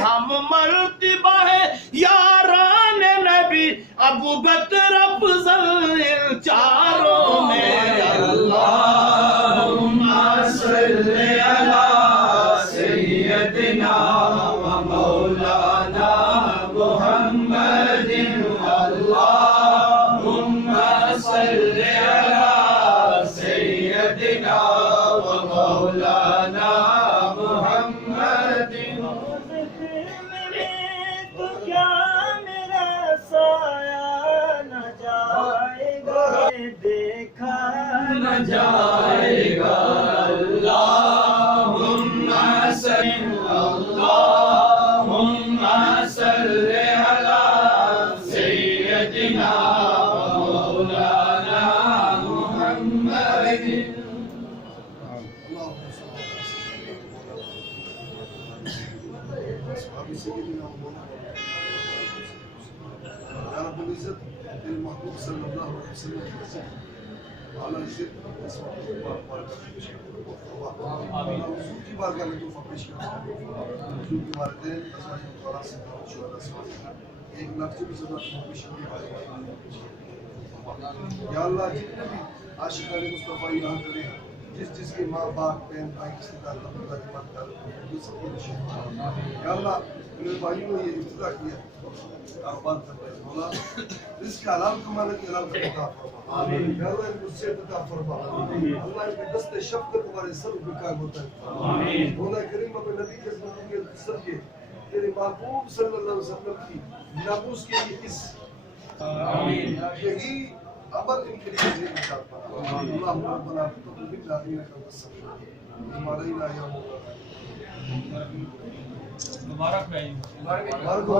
ہم مرتبہ ہے یاران نبی ابو بکر افضل ان چاروں میں اللہم صلی علی سیدنا و مولانا محمد اللہم صلی علی سیدنا و مولانا محمد تو کیا میرا سایہ نہ جائے گا دیکھا نہ جائے گا اللہم صلی علی سیدنا مولانا محمد يا رب العزت المحبوب صلى الله عليه وسلم على الجد حضور کی بارگاہ میں تحفہ پیش کرتا ہوں حضور کے والدین ازواج مطہرات سے شہداء صالحین ایک لفظ بھی ضرورت محبوب کی بارگاہ میں پیش کرتا ہوں یا اللہ جتنے بھی عاشقان مصطفیٰ یہاں کرے جس کے ماں باپ بہن بھائی کس کے تعلق اللہ کی مدد کر یہ سب کی نشان یا اللہ میرے بھائیوں نے یہ ابتدا کیا کاروبار کر رہے ہیں مولا رزق حلال کمانے کی حلال کا عطا فرما یا اللہ ان کو صحت عطا فرما اللہ ان کے دست شفقت ہمارے سر پہ قائم ہوتا ہے مولا کریم اپنے نبی کے زندگی کے سر کے تیرے محبوب صلی اللہ علیہ وسلم کی ناموس کے لیے اس یہی عمل ان کے لیے ذہن نشاد پڑا اللہم ربنا تقبل منا انک انت السمیع العلیم علینا یا مولا مبارک بھائی مبارک ہو